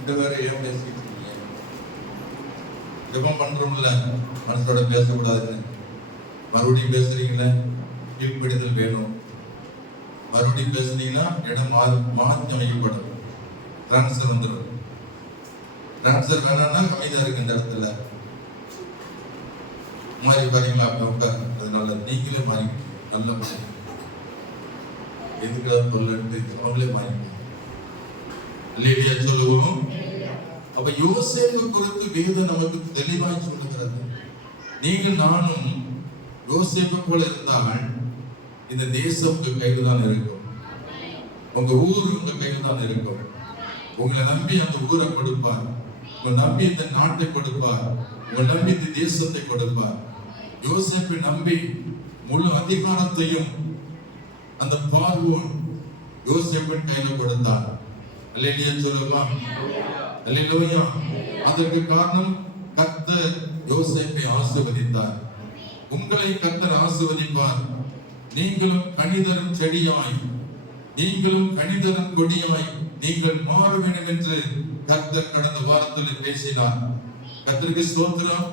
ரெண்டு பேரும் ஏன் பேசிட்டு இருக்கீங்க? ஜெபம் பண்றோம்ல, மனசோட பேசக்கூடாதுன்னு மறுபடியும் பேசுறீங்களே, கீழ்ப்படிதல் வேணும். மறுபடியும் பேசுனீங்கன்னா இடம் மாற்றி அமைக்கப்படும். டிரான்ஸ்ஃபர் வந்துடும். டிரான்ஸ்ஃபர் வேணாம்னா அமைதியா இருக்கு இந்த இடத்துல மாறி பாருங்களா, அப்ப உட்காரு. அதனால நீங்களே மாறி நல்ல மாறி எதுக்காக சொல்லு அவங்களே மாறி இல்லையா சொல்லுவோம். அப்ப யோசேப்பு குறித்து வேதம் நமக்கு தெளிவாய் சொல்லுகிறது. நீங்கள் நானும் யோசேப்பு போல இருந்தால் இந்த தேசம் உங்க கையில் தான் இருக்கும், உங்க ஊர் உங்க கையில் தான் இருக்கும். உங்களை நம்பி அந்த ஊரை கொடுப்பார், உங்களை நம்பி இந்த நாட்டை கொடுப்பார், உங்களை நம்பி இந்த தேசத்தை கொடுப்பார். யோசேப்பை நம்பி முழு அதிகாரத்தையும் அந்த பார்வோன் யோசேப்பின் கையில கொடுத்தார். அல்லேலூயா சொல்லுமா, அல்லேலூயா. அதற்கு காரணம் கர்த்தர் யோசேப்பை ஆசீர்வதித்தார். உங்களை கர்த்தர் ஆசீர்வதிப்பார். நீங்களும் கனிதரும் செடியாய், நீங்களும் கனிதரும் கொடியாய் நீங்கள் மாற வேண்டும் என்று கர்த்தர் கடந்த வாரத்தில் பேசினார். கர்த்தருக்கு ஸ்தோத்திரம்.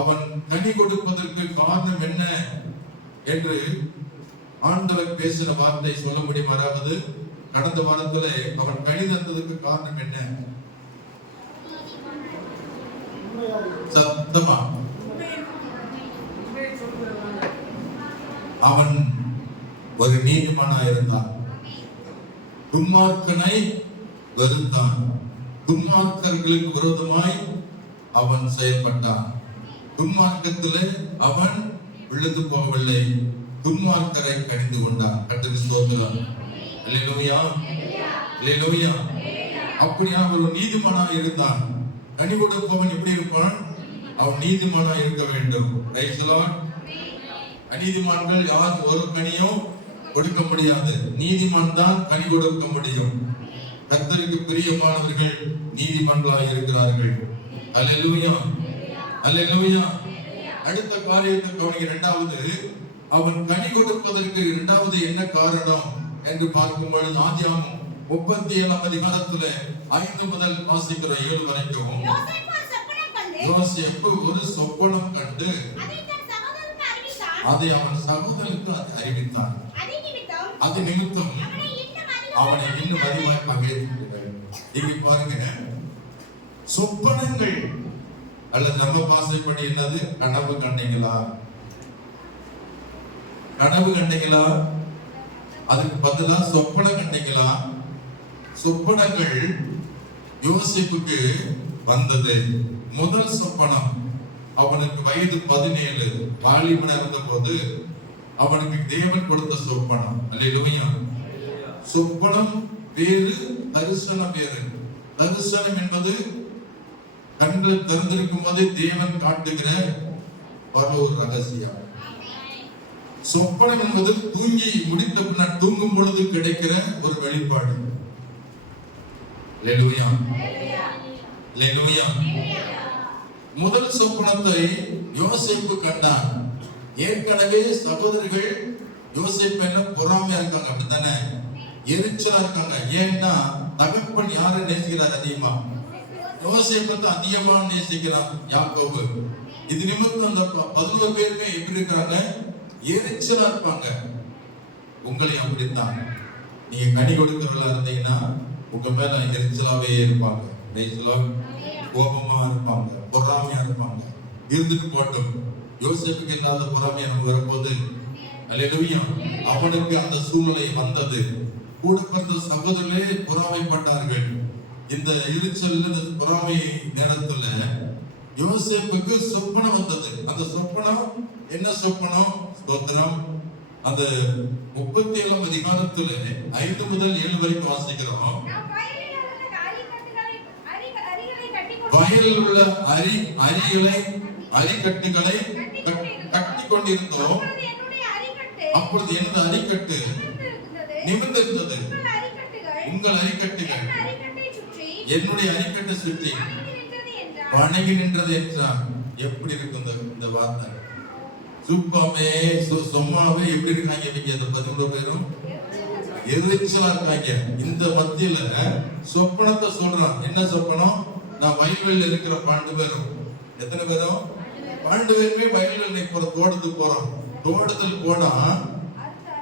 அவன் கனி கொடுப்பதற்கு காரணம் என்ன என்று ஆண்டவர் பேசின வார்த்தை சொல்ல முடியும். அதாவது கடந்த வாரத்துல அவன் கனி தந்ததுக்கு காரணம் என்ன? சத்தமா அவன் ஒரு நீதிமானா இருந்தான். துன்மார்க்கனை வெறுத்தான். துன்மார்க்கர்களுக்கு விரோதமாய் அவன் செயல்பட்டான். துன்மார்க்கத்திலே அவன் விழுந்து போகவில்லை, துன்மார்க்கரை கடிந்து கொண்டான். கர்த்தருக்கு ஸ்தோத்திரம். அல்லேலூயா, அல்லேலூயா. அப்படியா ஒரு நீதிமானா இருந்தான். கனி கொடுப்பவன் எப்படி இருப்பான்? அவன் நீதிமானா இருக்க வேண்டும். Price the Lord. அநீதிமான்கள் யார் ஒரு கனியும் கொடுக்க முடியாது. நீதிமான் தான் கனி கொடுக்க முடியும். கர்த்தருக்கு பிரியமானவர்கள் நீதிமான்களாய் இருக்கிறார்கள். அல்லேலூயா, அல்லேலூயா. அடுத்த காரியத்தை கவனிக்க. இரண்டாவது, அவன் கனி கொடுப்பதற்கு இரண்டாவது என்ன காரணம் என்று பார்க்கும் பொழுது ஆதியாகமம் 37ஆம் அதிகாரத்துல 5 முதல் வாசிக்கிற 7 வரைக்கும் யோசேப்பு ஒரு சொப்பனம் கண்டு அதை அவன் சகோதரனுக்கு அறிவித்தான். அது நிமித்தம் அவனை இன்னும் அதிகமாக பகைத்தார்கள். இங்க பாருங்க, சொப்பனங்கள் அல்லது நம்ம பாசைப்படி என்னது? கனவு கண்டீங்களா? கனவு கண்டீங்களா? அதுக்கு பதிலா சொப்பனம் கண்டீங்களா? சொப்பனங்கள் யோசேப்புக்கு வந்தது. முதல் சொப்பனம், அவனுக்கு வயது 17, வாலிபனா இருந்த போது அவனுக்கு தேவன் கொடுத்த சொப்பனம். அல்லேலூயா. சொப்பனம் வேறு, தரிசனம் வேறு. தரிசனம் என்பது கண்கள் திறந்திருக்கும் போது தேவன் காட்டுகிற ஒரு ரகசியம். சொப்பனம் என்பது தூங்கி முடித்த பின்னர் தூங்கும் பொழுது கிடைக்கிற ஒரு வெளிப்பாடு. அல்லேலூயா, அல்லேலூயா. முதல் சொப்பனத்தை யோசேப்பு கண்டான். ஏற்கனவே சகோதரர்கள் யோசேப்பு என்ன பொறாமையா இருக்காங்க, அப்படித்தானே? எரிச்சலா இருக்காங்க. ஏன்னா தகப்பன் யாரை நேசிக்கிறார் அதிகமா? யோசேப்பு தான் அதிகமா நேசிக்கிறான், யாக்கோபு. இது நிமித்தம் அந்த 11 பேருமே எப்படி இருக்காங்க? எரிச்சலா இருப்பாங்க. உங்களை அப்படித்தான். நீங்க கனி கொடுக்கிறவர்களா இருந்தீங்கன்னா உங்க மேல எரிச்சலாவே இருப்பாங்க. கோபமா இருப்பாங்க, பொறாமையா இருப்பாங்க. இருந்துட்டு போட்டும். யோசேப்புக்கு இல்லாத பொறாமையா நம்ம வரும்போது அல்லேலூயா, அவனுக்கு அந்த சூழ்நிலை வந்தது. கூட பிறந்த சகோதரர்களே பொறாமைப்பட்டார்கள். இந்த எரிச்சல், இந்த பொறாமை நேரத்துல யோசேப்புக்கு சொப்பனம் வந்தது. அந்த சொப்பனம் என்ன சொப்பனம்? ஸ்தோத்திரம். அந்த 37ஆம் அதிகாரத்துல 5 முதல் 7 வரைக்கும் வாசிக்கிறோம். வயலில் உள்ள அரிக்கட்டுகளை கட்டி கொண்டிருந்தோம். அப்பொழுது எனது அரிக்கட்டு நிமிர்ந்திருந்தது. உங்கள் அரிக்கட்டுகள் என்னுடைய அரிக்கட்டை சுற்றி வணங்கி நின்றது என்றார். எப்படி இருக்கும் இந்த வார்த்தை? சும்மாவே எப்படி இருக்காங்க இவங்க? அந்த 11 பேரும் எரிச்சலா இருக்காங்க. இந்த மத்தியில சொப்பனத்தை சொல்றான். என்ன சொப்பனம்? நான் வயல்வெளியில இருக்கிற 12 பேரும், எத்தனை பேரும்? 12 பேருமே வயல்வெளி போற தோட்டத்துக்கு போறோம். தோட்டத்தில் போனா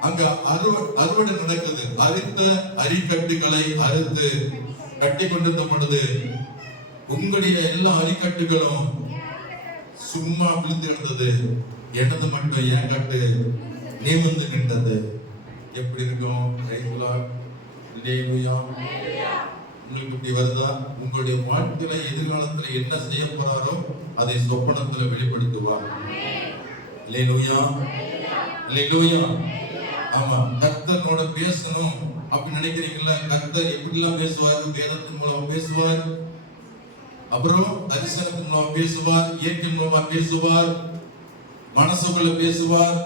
அங்க அறுவடை நடக்குது. அறுத்த அரிக்கட்டுகளை அறுத்து கட்டி கொண்டிருந்த பொழுது உங்களுடைய எல்லா அரிக்கட்டுகளும் சும்மா விழுந்து கிடந்தது. எனது மட்டும் என் கட்டு நிமிர்ந்து நின்றது. எப்படி இருக்கும்? உங்களுக்கு இப்படி வருதா? உங்களுடைய வாழ்க்கையில எதிர்காலத்துல என்ன செய்ய போறாரோ அதை சொப்பனத்துல வெளிப்படுத்துவார். அல்லேலூயா, அல்லேலூயா. ஆமா, கர்த்தரோட பேசணும் அப்படி நினைக்கிறீங்களா? கர்த்தர் எப்படிலாம் பேசுவார்? வேதத்தின் மூலமா பேசுவார், அப்புறம் தரிசனத்தின் மூலமா பேசுவார், இயற்கை மூலமா பேசுவார், மனசுக்குள்ள பேசுவார்,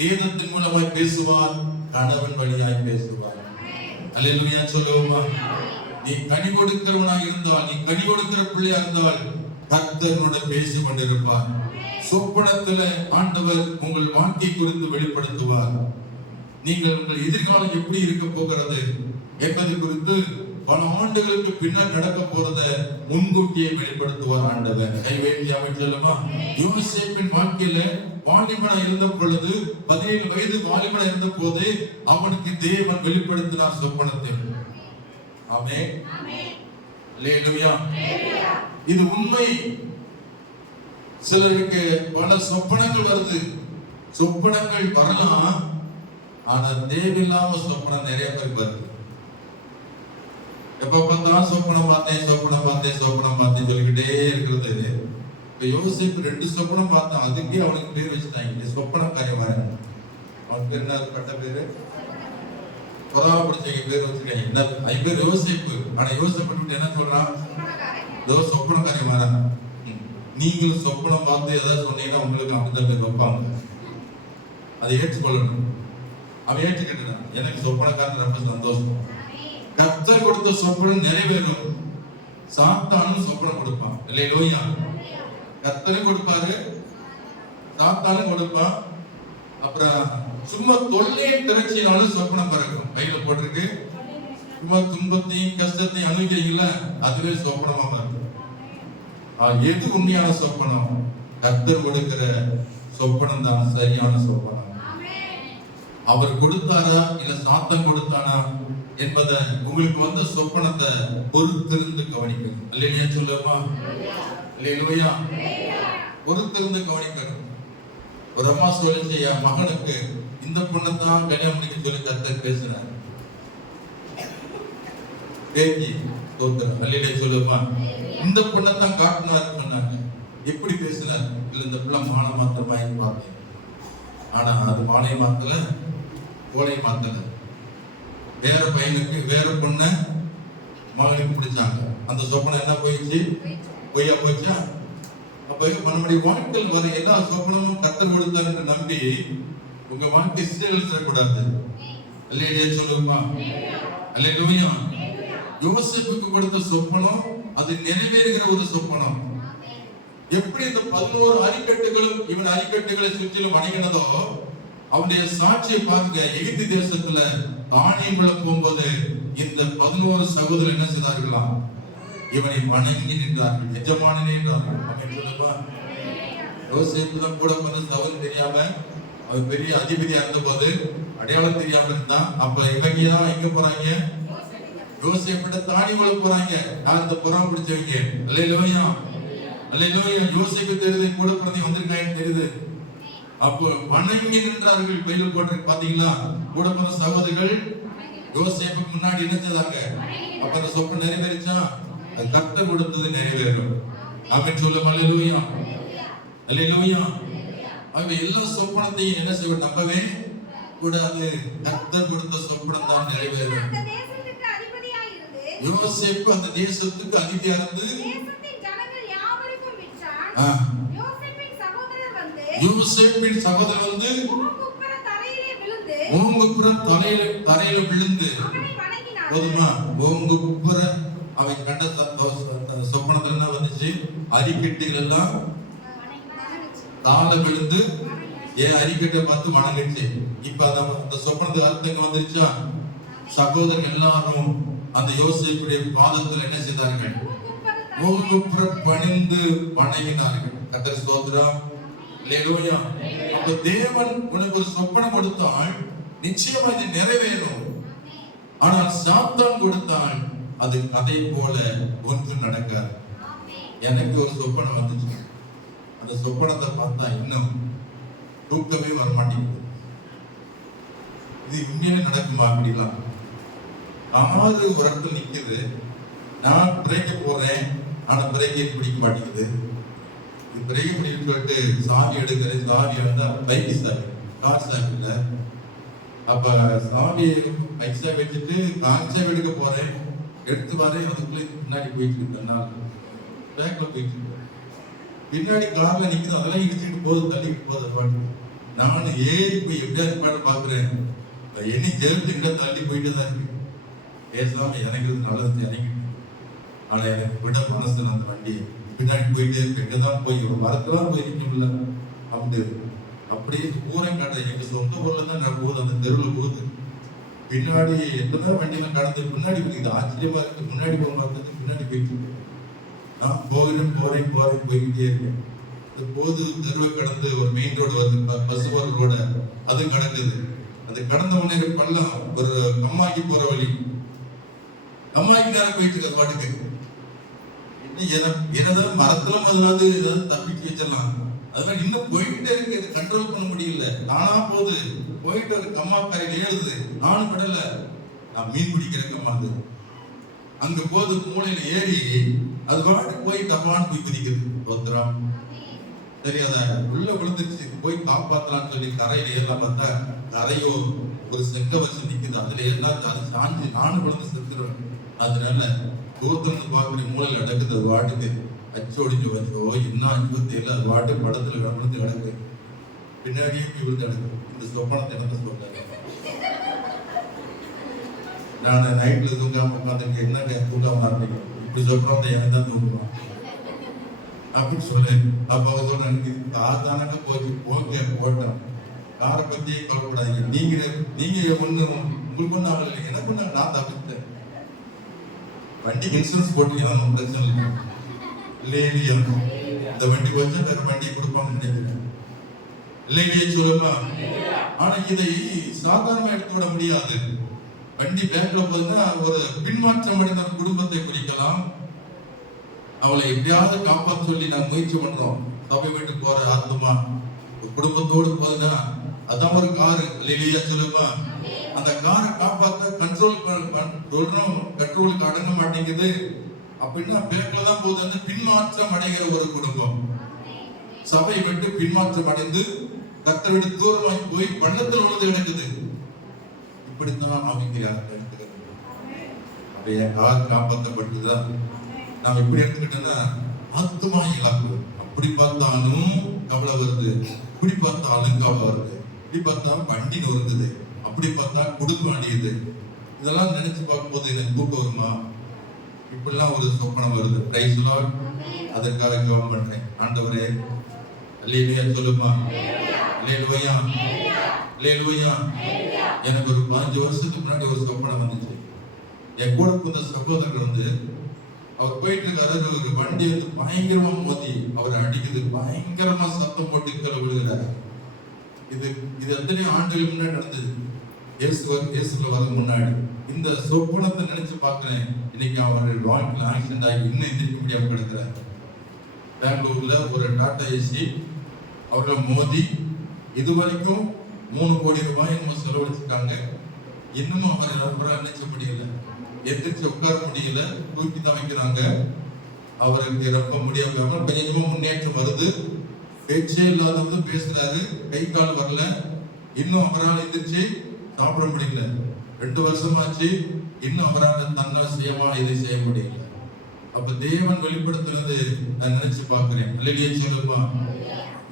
வேதத்தின் மூலமாய் பேசுவார், கணவன் வழியாய் பேசுவார். அல்லேலூயா சொல்லுவோமா? நீ கனி கொடுக்கிறவனாக இருந்தால், நீ கனி கொடுக்கிற பிள்ளையா இருந்தால் கர்த்தரோட பேசிக் கொண்டிருப்பார். சொப்பனத்துல ஆண்டவர் உங்கள் வாழ்க்கை குறித்து வெளிப்படுத்துவார். நீங்கள் உங்கள் எதிர்காலம் எப்படி இருக்க போகிறது என்பது குறித்து பல ஆண்டுகளுக்கு பின்னர் நடக்க போறத முன்கூட்டியே வெளிப்படுத்துவார் ஆண்டவர். கைவேண்டி அமைச்சலுமா? யோசேப்பின் வாழ்க்கையில வாலிபனா இருந்த பொழுது, 17 வயது வாலிபனா இருந்த போது அவனுக்கு தேவன் வெளிப்படுத்தினார் சொப்பனத்தை. ஆமென், அல்லேலூயா. இது உண்மை. சிலருக்கு பல சொப்பனங்கள் வருது. சொப்பனங்கள் வரலாம், ஆனா தேவையில்லாம சொப்பனம் நிறைய பேருக்கு வருது. எப்ப பார்த்தாலும் சொப்பனம் பார்த்தேன் சொல்லிக்கிட்டே இருக்கிறது. இப்ப யோசிப்பு 2 சொப்பனம் பார்த்தான், அதுக்கே அவனுக்கு பேர் வச்சுட்டாங்க, சொப்பனம் காரியவாரன். அவனுக்கு என்ன பட்ட பேரு? பிடிச்ச பேர் வச்சிருக்காங்க. என்ன 5 பேர் யோசிப்பு. ஆனா யோசிப்பு என்ன சொல்றான்? சொப்பனம் காரியவாரன். நீங்களும் சொப்பனம் பார்த்து ஏதாவது சொன்னீங்கன்னா உங்களுக்கு அப்படிதான் பேர் வைப்பாங்க. அதை ஏற்றுக்கொள்ளணும். அவன் ஏற்றுக்கிட்டான். எனக்கு சொப்பனக்காரன் ரொம்ப சந்தோஷம். கர்த்தர் கொடுத்த சொப்பனம் நிறைவேறும். சாத்தானும் சொப்பனம் கொடுப்பான். அல்லேலூயா. கர்த்தரும் கொடுப்பாரு, சாத்தானும் கொடுப்பான். அப்புறம் சும்மா தொல்லையும் திரட்சியினாலும் சொப்பனம் பிறக்கும். கையில போட்டிருக்கு. சும்மா துன்பத்தையும் கஷ்டத்தையும் அனுபவிக்கிறீங்களா, அதுவே சொப்பனமா இருக்கும். எது உண்மையான சொப்பனம்? கர்த்தர் கொடுக்கிற சொப்பனம் தான் சரியான சொப்பனம். அவர் கொடுத்தாரா இல்ல சாத்தன் கொடுத்தானா என்பதை உங்களுக்கு வந்த சொப்பனத்தை பொறுத்திருந்து கவனிக்கணும். அல்லேலூயா சொல்லுமா? அல்லேலூயா. பொறுத்திருந்து கவனிக்கணும். ஒரு அம்மா சொல்லிச்சு, என் மகனுக்கு இந்த பொண்ணை தான் கல்யாணம் பண்ணிக்க சொல்லி கர்த்தர் பேசுறாரு. பேத்தி தோத்துறேன். அல்லேலூயா சொல்லுமா? இந்த பொண்ணை தான் காட்டினாரு சொன்னாங்க. எப்படி பேசுறாரு? இல்ல இந்த பிள்ளை மாலை மாத்திரமா பார்த்தேன். ஆனா அது மாலை மாத்தல, கோலை மாத்தல. வேற பையனுக்கு வேற பொண்ண மகனுக்கு பிடிச்சாங்க. அந்த சொப்பனம் என்ன போயிடுச்சு? பொய்யா போச்சா? அப்ப நம்முடைய வாழ்க்கையில் வர எல்லா சொப்பனமும் கர்த்தர் கொடுத்தார் என்று நம்பி உங்க வாழ்க்கை சீரழிச்சிடக்கூடாது. அல்லேலூயா சொல்லுமா? அல்லேலூயா. யோசேப்புக்கு கொடுத்த சொப்பனம் அது நிறைவேறுகிற ஒரு சொப்பனம். எப்படி இந்த 11 அரிக்கட்டுகளும் இவன் அரிக்கட்டுகளை சுற்றிலும் வணங்கினதோ, அவனுடைய சாட்சியை பாருங்க. எகிப்து தேசத்துல தானியங்களை போகும்போது இந்த 11 சகோதரர் என்ன செய்தார்களாம்? இவனை வணங்கி நின்றார்கள், எஜமானனே என்றார்கள். யோசேப்பு தான் கூட வந்து சவுல் தெரியாம, அவன் பெரிய அதிபதியா இருந்த போது அடையாளம் தெரியாம இருந்தான். அப்ப இவங்க தான் எங்க போறாங்க? யோசேப்பிட்ட தானியங்களை போறாங்க. நான் இந்த புறம் பிடிச்சவங்க. அல்லேலூயா, அல்லேலூயா. யோசேப்பு தெரியுது, கூட பிறந்தவங்க வந்திருக்காங்கன்னு தெரியுது. அப்போ வணங்கி நின்றார்கள். பைபிள் போட்டு பாத்தீங்களா? கூட பிறந்த சகோதரர்கள் யோசேப்புக்கு முன்னாடி என்ன செய்தாங்க? அப்ப அந்த சொப்பனம் நிறைவேறிச்சா? அது கர்த்தர் கொடுத்தது நிறைவேறும். ஆமென் சொல்லுங்க. அல்லேலூயா, அல்லேலூயா. ஆகவே எல்லா சொப்பனத்தையும் என்ன செய்வோம்? நம்பவே கூடாது. கர்த்தர் கொடுத்த சொப்பனம் தான் நிறைவேறும். யோசேப்பு அந்த தேசத்துக்கு அதிபதியா இருந்து யோசேப்பின் சகோதரர் வந்து ஓங்குப்புற தரையில விழுந்து போதுமா? ஓங்குப்புற அவன் கண்ட சொப்பனத்துல என்ன வந்துச்சு? அரிக்கட்டுகள் எல்லாம் தாழ விழுந்து அரிக்கட்டை பார்த்து வணங்கிச்சு. இப்ப அந்த சொப்பனத்துக்கு அர்த்தம் வந்துருச்சா? சகோதரர்கள் எல்லாரும் அந்த யோசேப்புடைய பாதத்தில் என்ன செய்தார்கள்? முகங்குப்புற பணிந்து வணங்கினார்கள். கர்த்தர் ஸ்தோத்திரம். அல்லேலூயா. அப்ப தேவன் உனக்கு ஒரு சொப்பனம் கொடுத்தால் நிச்சயமா இது நிறைவேறும். ஆனால் சாத்தான் கொடுத்தால் அது கதை போல ஒன்று நடக்காது. எனக்கு ஒரு சொப்பனம் வந்துச்சு. அந்த சொப்பனத்தை பார்த்தா இன்னும் தூக்கமே வரமாட்டேங்குது. இது உண்மையிலே நடக்குமா? அப்படிலாம் ஆறு ஒரு இடத்துல நிக்குது. நான் பிரேக்க போறேன், ஆனா பிரேக்கே பிடிக்க மாட்டேங்குது. பிரேக் பிடிக்க சொல்லிட்டு சாவி எடுக்கிறேன். சாவி வந்து பைக் சாவி, கார் சாவி இல்லை. அப்ப சாவியை பைக் சாவி வச்சுட்டு கார் சாவி எடுக்க போறேன். எடுத்து வரேன், அதுக்குள்ளே பின்னாடி போயிட்டு இருக்கேன். பேக்ல போயிட்டு இருக்கேன். பின்னாடி கார்ல நிக்குது, அதெல்லாம் இடிச்சுட்டு போகுது, தள்ளிட்டு போகுது. பாட்டு நான் ஏறி போய் எப்படியாவது பாட்டு பாக்குறேன். எண்ணி ஜெயிச்சுக்கிட்ட தள்ளி போயிட்டு தான் இருக்கு. பேசாம இறங்குறது நல்லது இறங்கிட்டு. ஆனா எனக்கு விட மனசு அந்த வண்டி பின்னாடி போயிட்டே இருக்கு. எங்கதான் போய் ஒரு மரத்தெல்லாம் போய் நிற்கும்ல அப்படி அப்படியே ஊரம் காட்டுற எங்க சொந்த ஊர்ல தான் நான் போகுது. அந்த தெருவில் போகுது. பின்னாடி எப்பதான் வண்டியெல்லாம் கடந்து பின்னாடி போகுது. ஆச்சரியமா இருக்கு. முன்னாடி போகும்போது பின்னாடி போயிட்டு இருக்கு. நான் போகிறேன் போய்கிட்டே இருக்கேன். இந்த போது தெருவை கடந்து ஒரு மெயின் ரோடு வருது, பசுவர் ரோட, அது கடக்குது. அந்த கடந்த உடனே பள்ளம் ஒரு கம்மாக்கி போற வழி. கம்மாக்கி நேரம் போயிட்டு இருக்க பாட்டுக்கு என்னதான் மரத்துல முதலாவது ஏதாவது தப்பிச்சு வச்சிடலாம். அதனால இன்னும் போயிட்டே இருக்கு. இது கண்ட்ரோல் பண்ண முடியல. நானா போகுது போயிட்டு ஒரு கம்மா கரையில் ஏறுது. நானும் கடல்ல நான் மீன் பிடிக்கிற கம்மா அது அங்க போது மூளையில ஏறி அது பாட்டு போய் டப்பான்னு போய் குதிக்குது. ஒத்துறான் தெரியாத உள்ள விழுந்துருச்சு. போய் காப்பாத்தலாம்னு சொல்லி கரையில ஏறலாம் பார்த்தா கரையோ ஒரு செங்க வச்சு நிக்குது. அதுல ஏறினா அது சாஞ்சி நானும் விழுந்து செத்துருவேன். அதனால தூரத்துல பார்க்கக்கூடிய மூளையில அடக்குது. அது வாட்டுக்கு அச்சோடிஞ்சு வச்சோ என்ன அஞ்சு தெரியல. அது வாட்டு படத்துல விழுந்து கிடக்கு. பின்னாடியே போய் விழுந்து அடக்கு. இந்த சொப்பனத்தை என்ன சொல்றாரு? நான் நைட்ல தூங்காம உட்காந்துருக்கு. என்ன தூங்காம ஆரம்பிக்கும். இப்படி சொப்பனத்தை எனக்கு தான் தூங்குவான் அப்படின்னு சொல்லு. அப்ப அவ சொன்ன கார் தானங்க போச்சு போட்டோம். காரை பத்தியே கவலைப்படாதீங்க. நீங்க ஒண்ணு உங்களுக்கு ஒண்ணு ஆகல, எனக்கு ஒண்ணு, நான் தப்பிட்டேன். வண்டிக்கு இன்சூரன்ஸ் போட்டுக்கலாம், பிரச்சனை இல்லை. இல்லையா இந்த வண்டி வச்சா வேற வண்டியை கொடுப்பாங்க நினைக்கிறேன். இல்லையே சொல்லுமா. ஆனா இதை சாதாரணமா எடுத்து விட முடியாது. வண்டி பேக்ல போதுன்னா ஒரு பின்மாற்றம் அடைந்த குடும்பத்தை குறிக்கலாம். அவளை எப்படியாவது காப்பாற்ற சொல்லி நாங்க முயற்சி பண்றோம். சபை வீட்டுக்கு போற ஆத்மா குடும்பத்தோடு போதுன்னா அதான் ஒரு காரு. இல்லையா சொல்லுமா. அந்த காரை காப்பாற்ற கண்ட்ரோலுக்கு அடங்க மாட்டேங்குது. அப்படின்னா பேக்ல தான் போகுது. அந்த பின்மாற்றம் அடைகிற ஒரு குடும்பம் சபை விட்டு பின்மாற்றம் அடைந்து கர்த்தரை விட்டு தூரமாகி போய் பள்ளத்தில் உழுது கிடக்குது. இப்படித்தான் அவங்க எடுத்துக்கிறது. அப்படியே கார் காப்பாற்றப்பட்டுதான் நாம் இப்படி எடுத்துக்கிட்டோம்னா ஆத்துமா இழப்பு. அப்படி பார்த்தாலும் கவலை வருது, இப்படி பார்த்தாலும் கவலை வருது, இப்படி பார்த்தா வண்டி நொறுங்குது, அப்படி பார்த்தா குடும்பம் அடியுது. இதெல்லாம் நினைச்சு பார்க்கும்போது எனக்கு தூக்கம் வருமா? இப்படிலாம் ஒரு சொப்பனம் வருது. Praise lord. அதற்காக ஜெபம் பண்றேன். ஆண்டவரே அல்லேலூயா சொல்லுமா. அல்லேலூயா அல்லேலூயா. எனக்கு ஒரு 5 வருஷத்துக்கு முன்னாடி ஒரு சொப்பனம் வந்துச்சு. என் கூட இருந்த சகோதரர் வந்து அவர் போயிட்டு இருக்காரு. ஒரு வண்டி வந்து பயங்கரமா மோதி அவரை அடிக்குது. பயங்கரமா சத்தம் போட்டு கீழே விழுகிறாரு. இது எத்தனை ஆண்டுகள் முன்னாடி நடந்தது. இயேசுல வர முன்னாடி இந்த சொப்பனத்தை நினைச்சு பார்க்கிறேன். இன்னைக்கு அவர் வாழ்க்கையில் ஆக்சிடென்ட் ஆகி இன்னும் எந்திரிக்க முடியாம கிடக்கிறார். பெங்களூர்ல ஒரு டாடா ஏசி அவரை மோதி இதுவரைக்கும் 3 கோடி ரூபாய் நம்ம செலவழிச்சிருக்காங்க. இன்னமும் அவரை நினைச்ச முடியல, எந்திரிச்சு உட்கார முடியல, தூக்கி தான் வைக்கிறாங்க. அவருக்கு ரொம்ப முடியாம கொஞ்சமா முன்னேற்றம் வருது. பேச்சே இல்லாதவங்க பேசுறாரு, கை கால் வரல. இன்னும் அவரால் எந்திரிச்சு சாப்பிட முடியல. 2 வருஷமாச்சு. இன்னும் அவரால் தன்னால் சுயமா இதை செய்ய முடியல. அப்ப தேவன் வெளிப்படுத்துறது நான் நினைச்சு பார்க்கிறேன். அல்லேலூயா சொல்லுமா.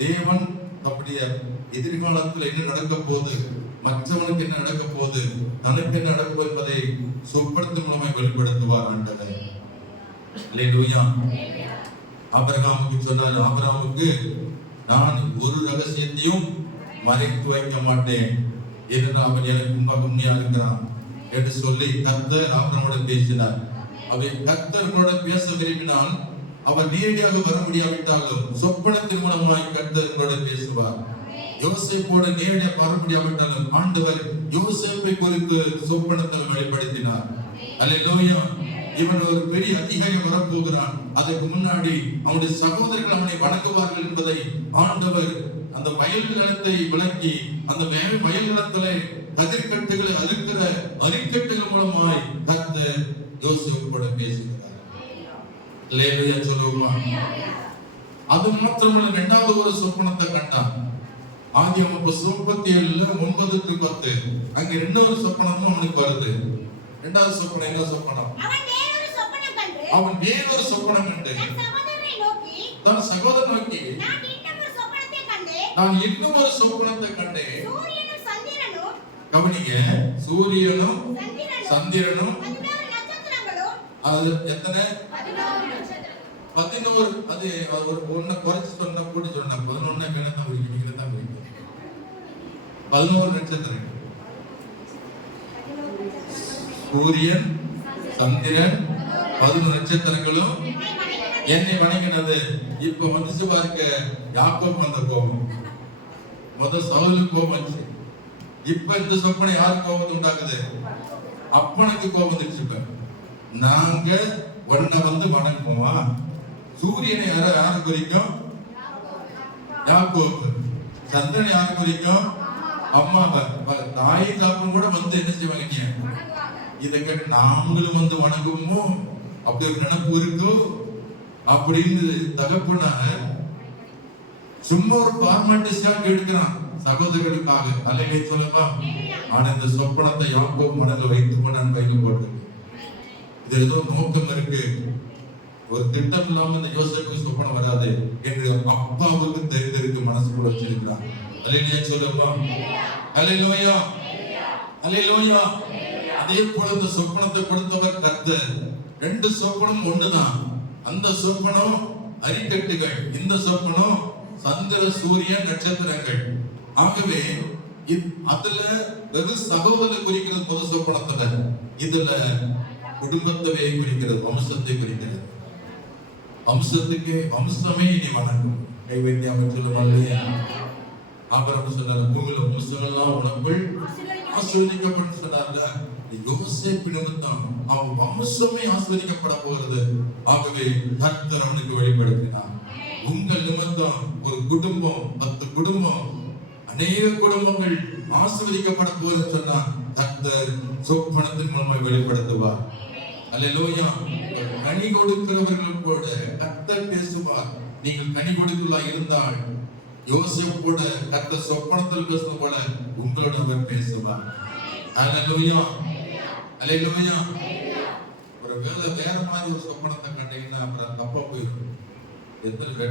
தேவன் அப்படியே எதிர்காலத்தில் என்ன நடக்க போகுது, மற்றவனுக்கு என்ன நடக்க போகுது, தனக்கு என்ன நடக்கும் என்பதை சொற்படுத்தும் மூலமாக வெளிப்படுத்துவார். ஆண்டவர் அல்லேலூயா. ஆபிரகாமுக்கு சொன்னார், ஆபிரகாமுக்கு நான் ஒரு ரகசியத்தையும் மறைத்து வைக்க மாட்டேன், ஏனென்றால் அவன் எனக்கு முன்பாக உண்மையாக இருக்கிறான். என்று சொல்லி கர்த்தர் ஆபிரகாமோடு பேசினார். அவை கர்த்தர்களோட பேச விரும்பினால் அவர் நேரடியாக வர முடியாவிட்டாலும் சொப்பனத்தின் மூலமாய் கர்த்தர்களோட பேசுவார். யோசேப்போடு நேரடியாக வர முடியாவிட்டாலும் ஆண்டவர் யோசேப்பை குறித்து சொப்பனத்தில் வெளிப்படுத்தினார். அல்லேலூயா. இவன் ஒரு பெரிய அதிகாரி வரப்போகிறான், அதற்கு முன்னாடி அவனுடைய சகோதரர்கள் அவனை வணங்குவார்கள் என்பதை ஆண்டவர் அந்த வயல் நிலத்தை விளக்கி அந்த வயல் நிலத்திலே கதிர்கட்டுகளை அறுக்கிற அரிக்கட்டுகள் மூலமாய் கர்த்தர் யோசேப்போடு பேசுகிறார். அல்லேலூயா சொல்லுவோமா? அது மாத்திரமல்ல, இரண்டாவது ஒரு சொப்பனத்தை கண்டான். ஆதியாகமம் 37:9-10 அங்க இன்னொரு சொப்பனமும் அவனுக்கு வருது. இரண்டாவது சொப்பனம் என்ன சொப்பனம்? அவன் வேறொரு சொப்பனம் கண்டு தன் சகோதரனை நோக்கி, நான் இன்னும் ஒரு சொப்பனத்தை கண்டேன். கவனிங்க, சூரியனும் சந்திரனும் அது எத்தனை? 11. அது ஒண்ணு குறைச்சு சொன்ன கூடி சொன்ன 11 கணக்கு குறிக்க தான் குறிக்கும். 11 நட்சத்திரங்கள். சூரியன் சந்திரன் 11 நட்சத்திரங்களும் என்னை வணங்கினது. இப்ப வந்துச்சு பாருங்க, யாக்கோபு வந்த கோபம். முதல் சவுலுக்கு கோபம் வந்துச்சு. இப்ப இந்த சொப்பனை யாரு கோபத்தை உண்டாக்குது? அப்பனுக்கு கோபம் வந்துச்சு. நாங்க உன்னை வந்து வணங்குவோமா? சூரியனை யாரு குறிக்கும்? யாக்கோபு. சந்திரனை யாரு குறிக்கும்? அம்மாவை. தாய் தாப்பும் கூட வந்து என்ன செய்வாங்க? இதை கேட்டு நாமளும் வந்து வணங்குவோமோ அப்படி ஒரு நினைப்பு இருக்கோ அப்படின்னு தகப்பனாக சும்மா ஒரு ஃபார்மாலிட்டிஸ்டா கேட்கிறான் சகோதரர்களுக்காக. அல்லேலூயா சொல்லுமா? ஆனா இந்த சொப்பனத்தை யாக்கோபு மனதில் வைத்துக் கொண்டு நான் கையில் போட்டு, இது ஏதோ நோக்கம் இருக்கு, ஒரு திட்டம் இல்லாம இந்த யோசேப்புக்கு சொப்பனம் வராது என்று அப்பாவுக்கு தெரிந்திருக்கு, மனசுக்குள்ள வச்சிருக்கிறான். அல்லேலூயா சொல்லுமா? அல்லேலூயா, அல்லேலூயா. அதே போல இந்த சொப்பனத்தை கொடுத்தவர் கர்த்தர். 2 சொப்பனம் ஒண்ணுதான். அந்த சொப்பனம் அரிக்கட்டுகள், இந்த சொப்பனம் சந்திர சூரியன் நட்சத்திரங்கள். ஆகவே அதுல வெறும் சகோதரரை குறிக்கிறது முதல் சொப்பனத்துல, இதுல குடும்பத்தை குறிக்கிறது, வம்சத்தை குறிக்கிறது. வம்சத்துக்கு வம்சமே இனி வணங்கும். கை வைத்திய அமைச்சர் ஆபரம் சொன்னார், பூமியில வம்சங்கள்லாம் உனக்குள் ஆசீர்வதிக்கப்பட்டு சொன்னார்ல. யோசேப்பு நிமித்தம் அவன் வம்சமே ஆசீர்வதிக்கப்பட போகிறது. ஆகவே கர்த்தர் அவனுக்கு வெளிப்படுத்தினார், உங்கள் நிமித்தம் ஒரு குடும்பம், 10 குடும்பம், அநேக குடும்பங்கள் ஆசீர்வதிக்கப்பட போகிறது சொன்னா கர்த்தர் சொப்பனத்தின் மூலமாக வெளிப்படுத்துவார். அல்லேலூயா. கனி கொடுக்கிறவர்கள் கூட கர்த்தர் பேசுவார். நீங்கள் கனி கொடுக்கிறதா இருந்தால் யோசேப்போட கர்த்தர் சொப்பனத்தில் பேசுவது போல உங்களோட அவர் பேசுவார். அல்லேலூயா, அல்லேலூயா. ஒரு வேற மாதிரி ஒரு சொப்பனத்தை கண்டீங்கன்னா அப்புறம் தப்பா போயிடும். எத்தனை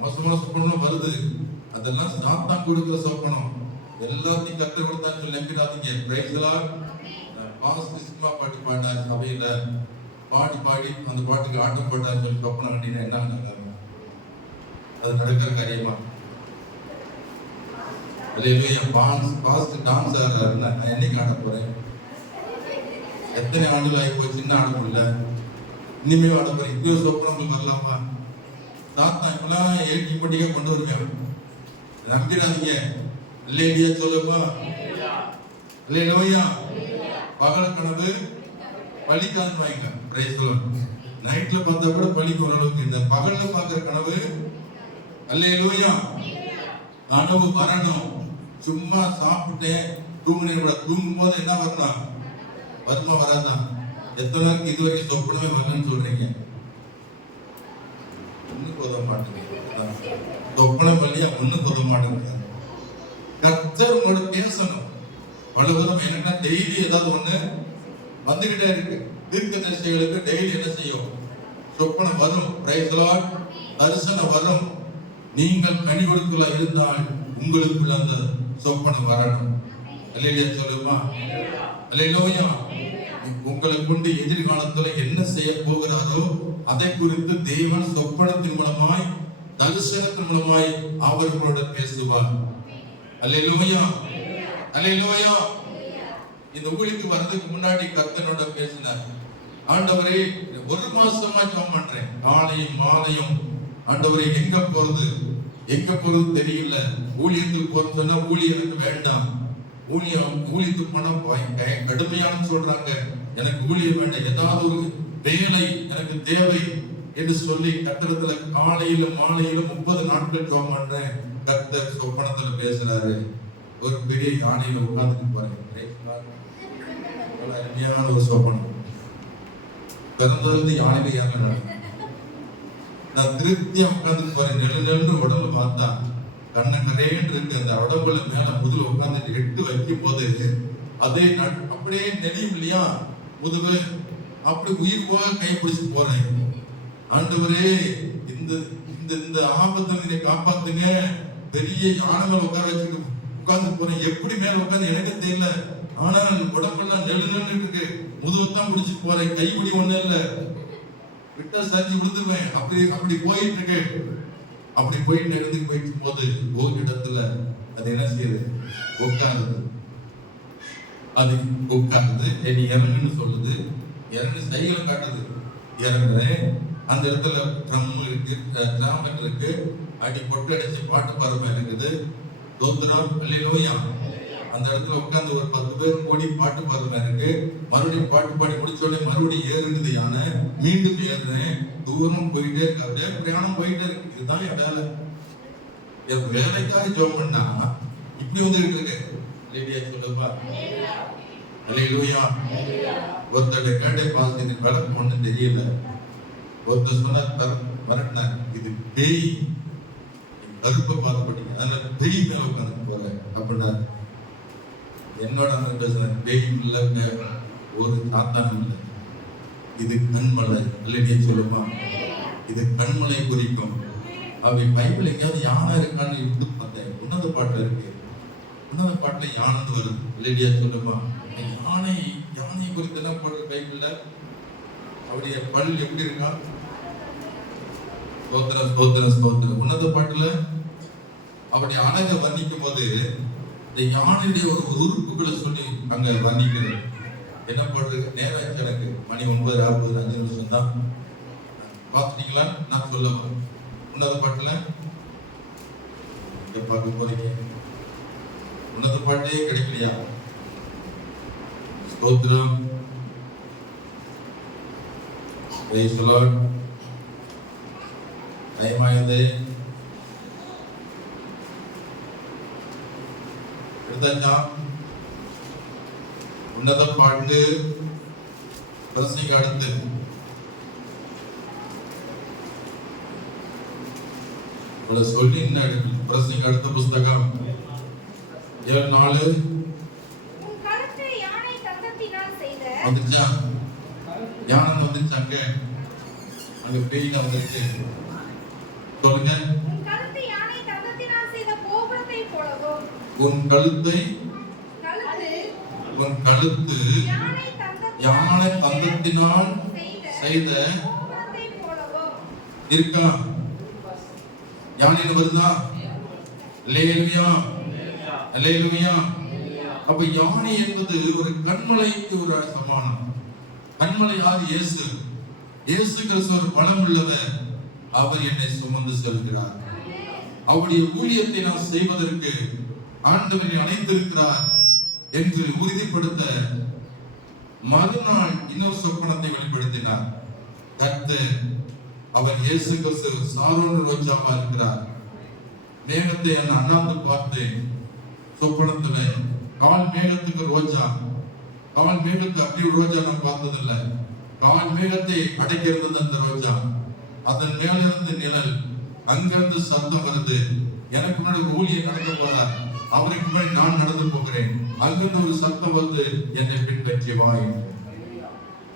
மோசமான சொப்பனம் வருது, அதெல்லாம் சாத்தான் கொடுக்கிற சொப்பனம். எல்லாத்தையும் கர்த்தர் கொடுத்தான்னு சொல்லி நம்பிடாதீங்க. Praise the lord. Pastor cinema பாட்டு பாடினார் சபையில, பாடி அந்த பாட்டுக்கு ஆட்டம் போட்டான்னு சொல்லி சொப்பனம் கண்டீங்கன்னா என்ன நடக்கும்? அது நடக்கிற காரியமா? அல்லேலூயா. பாஸ்டர் டான்ஸ் ஆடுறாருன்னா நான் என்னைக்கு ஆட போறேன்? எத்தனை ஆண்டுகள் ஆகி போய் சின்ன ஆட முடியல, இனிமே ஆட போறேன். இப்படி ஒரு சொப்பனம் உங்களுக்கு வரலாமா? சாத்தான் இப்பெல்லாம் ஏற்றி போட்டிக்கா கொண்டு வருவேன், நம்பிடாதீங்க. அல்லேலூயா சொல்லுமா? அல்லேலூயா. பகல கனவு பலிக்காதுன்னு வாங்க. Price the Lord. நைட்ல பார்த்தா கூட பலிக்கு ஓரளவுக்கு, இந்த பகல்ல பார்க்கிற கனவு அல்லேலூயா கனவு வரணும். சும்மா சாப்பிட்டேன் தூங்குனேன், தூங்கும் போது என்ன வரணும்? வருமா வராதான்? எத்தனை பேருக்கு இது வரைக்கும் சொப்பனமே வரலன்னு சொல்றீங்க? ஒன்னும் போத மாட்டேங்க. சொப்பனம் வழியா ஒன்னும் போத மாட்டேங்க. கர்த்தர் உங்களோட பேசணும். அவ்வளவுதான். என்னன்னா டெய்லி ஏதாவது ஒண்ணு வந்துகிட்டே இருக்கு. தீர்க்கதரிசிகளுக்கு டெய்லி என்ன செய்யும்? சொப்பனம் வரும். Price the Lord. தரிசனம் வரும். நீங்கள் கனி கொடுக்கல இருந்தால் உங்களுக்குள்ள அந்த சொப்பனம் வரணும். அல்லேலூயா சொல்லுமா? அல்லேலூயா. உங்களை கொண்டு எதிர்காலத்துல என்ன செய்ய போகிறாரோ அதை குறித்து தேவன் சொப்பனத்தின் மூலமாய், தரிசனத்தின் மூலமாய் அவர்களோட பேசுவார். அல்லேலூயா, அல்லேலூயா. இந்த ஊழியத்துக்கு வர்றதுக்கு முன்னாடி கர்த்தனோட பேசினார். ஆண்டவரே, ஒரு மாசமா ஜெபம் பண்றேன், காலையும் மாலையும். ஆண்டவரே, எங்க போறது தெரியல. ஊழியத்துக்கு போறது சொன்னா ஊழியம் எனக்கு வேண்டாம். ஊழியத்துக்கு போனா கடுமையானு சொல்றாங்க. எனக்கு ஊழியம் வேண்டாம், ஏதாவது ஒரு வேலை எனக்கு தேவை என்று சொல்லி கர்த்தரிடத்துல காலையில மாலையில 30 நாட்கள் ஜெபம் பண்றேன். கர்த்தர் சொப்பனத்துல பேசுறாரு. ஒரு பெரிய யானையில உட்கார்ந்துட்டு போறேன். அருமையான ஒரு சொப்பனம். பிறந்ததுல யானையில ஏறல. நான் திருப்தியா உட்கார்ந்துட்டு போறேன். நெல்லு உடம்பு பார்த்தா கண்ண கரையேன்னு இருக்கு. அந்த உடம்புல மேல முதுகுல உட்கார்ந்துட்டு 8 வைக்கும் போது அதே அப்படியே நெளியும் இல்லையா முதுகு, அப்படி உயிர் போக கை பிடிச்சு போறேன். ஆண்டவரே, இந்த ஆபத்தை நீங்க காப்பாத்துங்க. பெரிய யானை உட்கார வச்சுட்டு உட்கார்ந்து போறேன். எப்படி மேல உட்கார்ந்து எனக்கு தெரியல. ஆனால் உடம்பெல்லாம் நெல்லு இருக்கு. முதுகுத்தான் பிடிச்சு போறேன். கைப்பிடி ஒண்ணு இல்ல, விட்டா சரிஞ்சு விழுந்துருவேன். அப்படி போயிட்டு இருக்கு. அப்படி போயிட்டு இடத்துக்கு போயிட்டு போது ஒரு இடத்துல அது என்ன செய்யுது? உட்காருது. அது உட்காருது. நீ இறங்குன்னு சொல்லுது. இறங்கு சைக்கிள் காட்டுது. இறங்குறேன். அந்த இடத்துல ட்ரம் இருக்கு, டிராமட் இருக்கு. அடி பொட்டு அடிச்சு பாட்டு பாடுமா இருக்குது. தோத்திரம் அல்லேலூயா. அந்த இடத்துல உட்கார்ந்து ஒரு 10 பேர் கூடி பாட்டு பாடுமா இருக்கு. மறுபடியும் பாட்டு பாடி முடிச்சோடனே மறுபடியும் ஏறுங்குது யானை. மீண்டும் ஏறுறேன். தூரம் போயிட்டே இருக்கு. அப்படியே பிரயாணம் போயிட்டே இருக்கு. இதுதான் என் வேலை. என் வேலைக்காக ஜெபம் பண்ணா இப்படி வந்து இருக்கு. லேடியா சொல்லுப்பா அல்லேலூயா. ஒருத்தருடைய கேட்டை பாசிட்டிவ் விளக்கம் ஒண்ணு தெரியல. ஒருத்தர் சொன்னார், மிரட்டினார், இது பேய், கருப்பை பார்த்து படிங்க, அதனால பேய் மேல உட்காந்து போறேன் அப்படின்னா. என்னோட அந்த பேசுறேன், பேயும் இல்லை, ஒரு சாத்தானும் இல்லை. இது கண்மலை. இல்லையே சொல்லுமா, இது கண்மலை குறிக்கும். அவை பைபிள் எங்கேயாவது யானை இருக்கான்னு இருந்து பார்த்தேன். உன்னத பாட்டுல இருக்கு. உன்னத பாட்டுல யானை வருது. இல்லையா சொல்லுமா, யானை குறித்து என்ன போடுற பைபிள்ல? அவருடைய பல் எப்படி இருக்கா? ஸ்தோத்திரம் ஸ்தோத்திரம் ஸ்தோத்திரம். உன்னத பாட்டுல அவருடைய அழகை வர்ணிக்கும் போது இந்த யானையுடைய ஒரு உறுப்புகளை சொல்லி அங்க வர்ணிக்கிறது. என்ன பண்றது? நேரம் எனக்கு மணி 9 ஆகுது, 5 நிமிஷம் தான். பார்த்துட்டீங்களா? நான் சொல்ல உன்னத பாட்டுல பார்க்க போறீங்க. உன்னத பாட்டே கிடைக்கலையா? ஸ்தோத்திரம். Praise the Lord. நயமாயதே எடுத்தாச்சா? உன்னத பாட்டு பிரசங்க அடுத்து சொல்லி என்ன பிரசங்க அடுத்த புஸ்தகம் 7:4 வந்துருச்சா? யானை வந்துருச்சாங்க. அங்க பேய் வந்துருச்சு. சொல்லுங்க. உன் கழுத்தை யானை தந்தத்தினால் செய்த கோபுரத்தை போலவும். உன் கழுத்து யானை தந்தத்தினால் செய்த கோபுரத்தை போலவும் இருக்கா? யானைன்னு வருதா? அல்லேலூயா அல்லேலூயா. அப்ப யானை என்பது ஒரு கண்மலைக்கு ஒரு சமானம். கண்மலை யார்? இயேசு. இயேசு கிறிஸ்து ஒரு பலம் உள்ளவர். அவர் என்னை சுமந்து செல்கிறார். அவருடைய ஊழியத்தை நான் செய்வதற்கு ஆண்டவரை அழைத்திருக்கிறார் என்று உறுதிப்படுத்த மறுநாள் இன்னொரு சொப்பனத்தை வெளிப்படுத்தினார். கர்த்தர் அவர் இயேசு கிறிஸ்து சாரோன் ரோஜாவா இருக்கிறார். மேகத்தை என்ன அண்ணாந்து பார்த்தேன். சொப்பனத்துல கால் மேகத்துக்கு ரோஜா, கால் மேகத்துக்கு அப்படி ரோஜா நான் பார்த்ததில்லை. கால் மேகத்தை அடைக்கிறது அந்த ரோஜா. அதன் மேல இருந்து நிழல், அங்கிருந்து சத்தம் வருது. எனக்கு முன்னாடி ஒரு ஊழியர் நடந்து போறார், அவருக்கு முன்னாடி நான் நடந்து போகிறேன். அங்கிருந்து ஒரு சத்தம் வந்து என்னை பின்பற்றி வா,